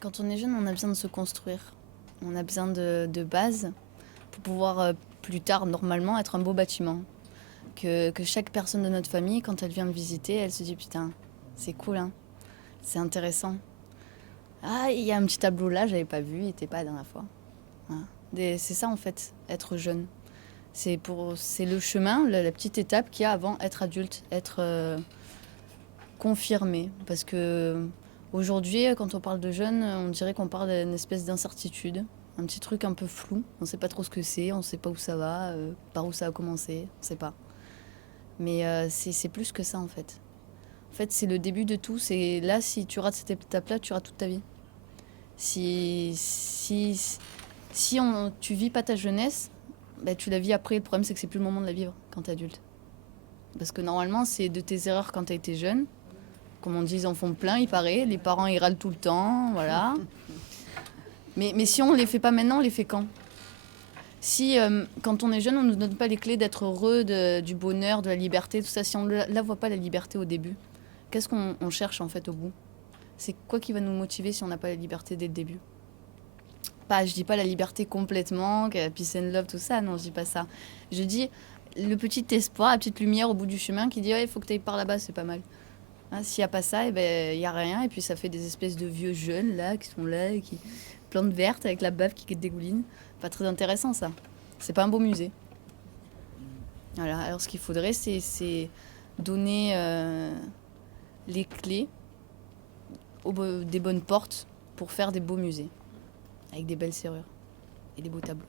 Quand on est jeune, on a besoin de se construire. On a besoin de bases pour pouvoir plus tard, normalement, être un beau bâtiment. Que chaque personne de notre famille, quand elle vient me visiter, elle se dit putain, c'est cool, hein, c'est intéressant. Ah, il y a un petit tableau là, j'avais pas vu, il était pas la dernière fois. Voilà. C'est ça en fait, être jeune. C'est le chemin, la petite étape qu'il y a avant être adulte, être confirmé. Parce que aujourd'hui, quand on parle de jeunes, on dirait qu'on parle d'une espèce d'incertitude, un petit truc un peu flou. On sait pas trop ce que c'est, on sait pas où ça va, par où ça a commencé, on sait pas. Mais c'est plus que ça en fait. En fait, c'est le début de tout. C'est là, si tu rates cette étape-là, tu rates toute ta vie. Si tu vis pas ta jeunesse, bah, tu la vis après. Le problème, c'est que c'est plus le moment de la vivre quand t'es adulte. Parce que normalement, c'est de tes erreurs quand t'as été jeune. Comme on dit, ils en font plein, il paraît. Les parents, ils râlent tout le temps, voilà. Mais si on les fait pas maintenant, on les fait quand? Si, quand on est jeune, on nous donne pas les clés d'être heureux, du bonheur, de la liberté, tout ça, si on ne voit pas la liberté au début, qu'est-ce qu'on cherche en fait au bout? C'est quoi qui va nous motiver si on n'a pas la liberté dès le début? Pas, je dis pas la liberté complètement, peace and love, tout ça, non, je dis pas ça. Je dis le petit espoir, la petite lumière au bout du chemin qui dit, ouais, il faut que tu ailles par là-bas, c'est pas mal. Hein, s'il n'y a pas ça, eh ben, il n'y a rien, et puis ça fait des espèces de vieux jeunes là, qui sont là, et qui plantes vertes avec la bave qui dégouline. Pas très intéressant ça. C'est pas un beau musée. Voilà. Alors ce qu'il faudrait, c'est donner les clés des bonnes portes pour faire des beaux musées. Avec des belles serrures et des beaux tableaux.